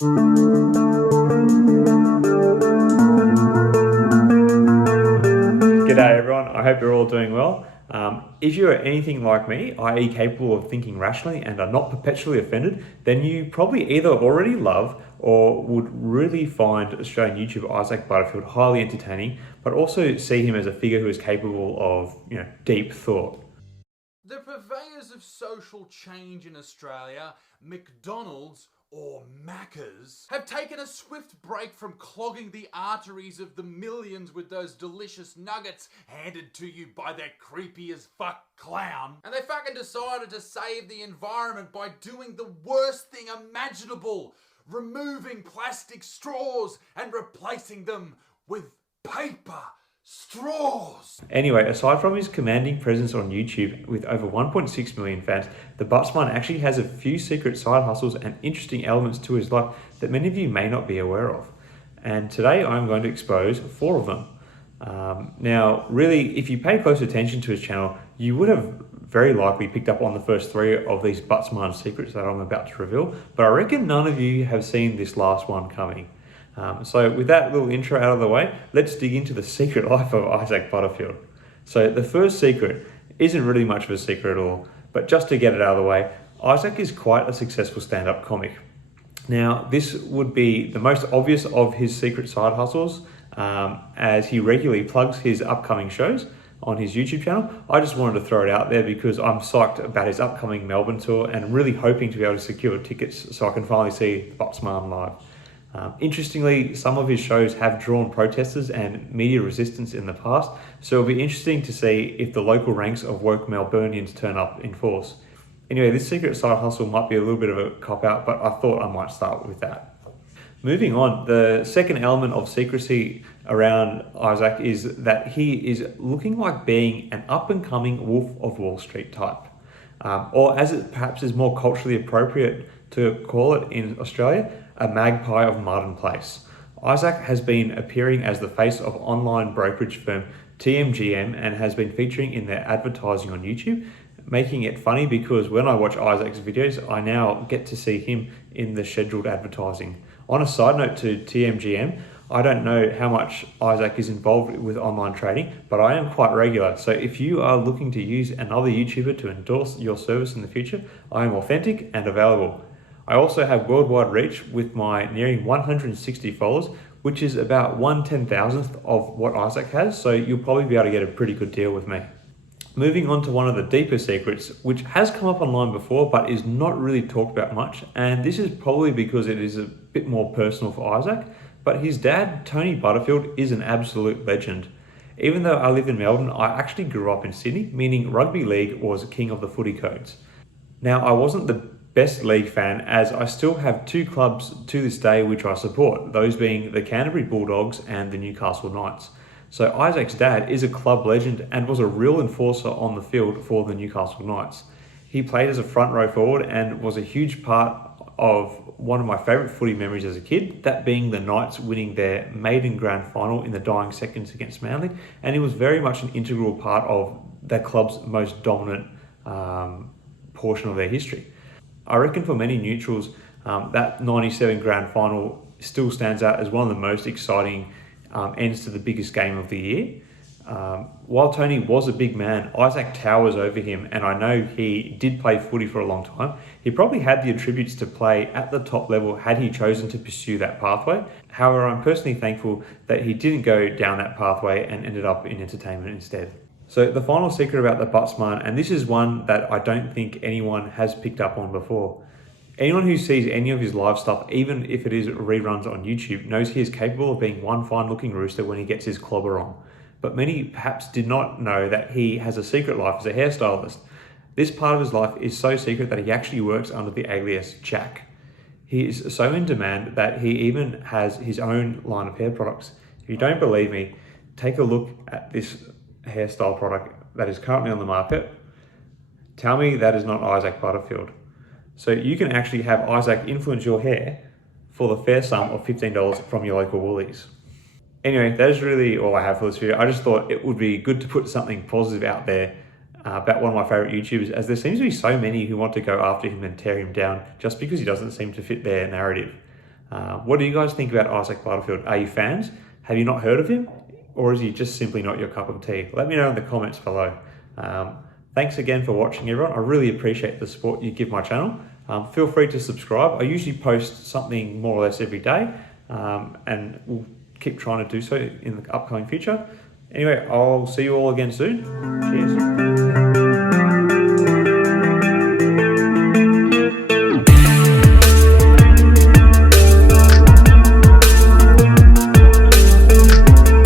G'day everyone, I hope you're all doing well. If you are anything like me, i.e. capable of thinking rationally and are not perpetually offended, then you probably either already love or would really find Australian YouTuber Isaac Butterfield highly entertaining, but also see him as a figure who is capable of, deep thought. The purveyors of social change in Australia, McDonald's or Macca's, have taken a swift break from clogging the arteries of the millions with those delicious nuggets handed to you by that creepy as fuck clown. And they fucking decided to save the environment by doing the worst thing imaginable, removing plastic straws and replacing them with paper straws. Anyway, aside from his commanding presence on YouTube with over 1.6 million fans, the Buttsman actually has a few secret side hustles and interesting elements to his life that many of you may not be aware of. And today I'm going to expose 4 of them. Now, really, if you pay close attention to his channel, you would have very likely picked up on the first 3 of these Buttsman secrets that I'm about to reveal, but I reckon none of you have seen this last one coming. So with that little intro out of the way, let's dig into the secret life of Isaac Butterfield. So the first secret isn't really much of a secret at all, but just to get it out of the way, Isaac is quite a successful stand-up comic. Now, this would be the most obvious of his secret side hustles, as he regularly plugs his upcoming shows on his YouTube channel. I just wanted to throw it out there because I'm psyched about his upcoming Melbourne tour and really hoping to be able to secure tickets so I can finally see Buttsman live. Interestingly, some of his shows have drawn protesters and media resistance in the past, so it'll be interesting to see if the local ranks of woke Melburnians turn up in force. Anyway, this secret side hustle might be a little bit of a cop-out, but I thought I might start with that. Moving on, the second element of secrecy around Isaac is that he is looking like being an up-and-coming Wolf of Wall Street type. Or as it perhaps is more culturally appropriate to call it in Australia, a magpie of Martin Place. Isaac has been appearing as the face of online brokerage firm TMGM and has been featuring in their advertising on YouTube, making it funny because when I watch Isaac's videos, I now get to see him in the scheduled advertising. On a side note to TMGM, I don't know how much Isaac is involved with online trading, but I am quite regular. So if you are looking to use another YouTuber to endorse your service in the future, I am authentic and available. I also have worldwide reach with my nearing 160 followers, which is about 1/10,000th of what Isaac has, so you'll probably be able to get a pretty good deal with me. Moving on to one of the deeper secrets, which has come up online before but is not really talked about much, and this is probably because it is a bit more personal for Isaac, but his dad, Tony Butterfield, is an absolute legend. Even though I live in Melbourne, I actually grew up in Sydney, meaning rugby league was king of the footy codes. Now, I wasn't the best league fan, as I still have 2 clubs to this day which I support, those being the Canterbury Bulldogs and the Newcastle Knights. So Isaac's dad is a club legend and was a real enforcer on the field for the Newcastle Knights. He played as a front row forward and was a huge part of one of my favourite footy memories as a kid, that being the Knights winning their maiden grand final in the dying seconds against Manly, and he was very much an integral part of that club's most dominant portion of their history. I reckon for many neutrals, that 97 grand final still stands out as one of the most exciting ends to the biggest game of the year. While Tony was a big man, Isaac towers over him, and I know he did play footy for a long time. He probably had the attributes to play at the top level had he chosen to pursue that pathway. However, I'm personally thankful that he didn't go down that pathway and ended up in entertainment instead. So the final secret about the Buttsman, and this is one that I don't think anyone has picked up on before. Anyone who sees any of his live stuff, even if it is reruns on YouTube, knows he is capable of being one fine looking rooster when he gets his clobber on. But many perhaps did not know that he has a secret life as a hairstylist. This part of his life is so secret that he actually works under the alias Jack. He is so in demand that he even has his own line of hair products. If you don't believe me, take a look at this hairstyle product that is currently on the market. Tell me that is not Isaac Butterfield. So you can actually have Isaac influence your hair for the fair sum of $15 from your local Woolies. Anyway, that is really all I have for this video. I just thought it would be good to put something positive out there about one of my favorite YouTubers, as there seems to be so many who want to go after him and tear him down just because he doesn't seem to fit their narrative. What do you guys think about Isaac Butterfield? Are you fans? Have you not heard of him? Or is he just simply not your cup of tea? Let me know in the comments below. Thanks again for watching, everyone. I really appreciate the support you give my channel. Feel free to subscribe. I usually post something more or less every day, and we'll keep trying to do so in the upcoming future. Anyway, I'll see you all again soon. Cheers.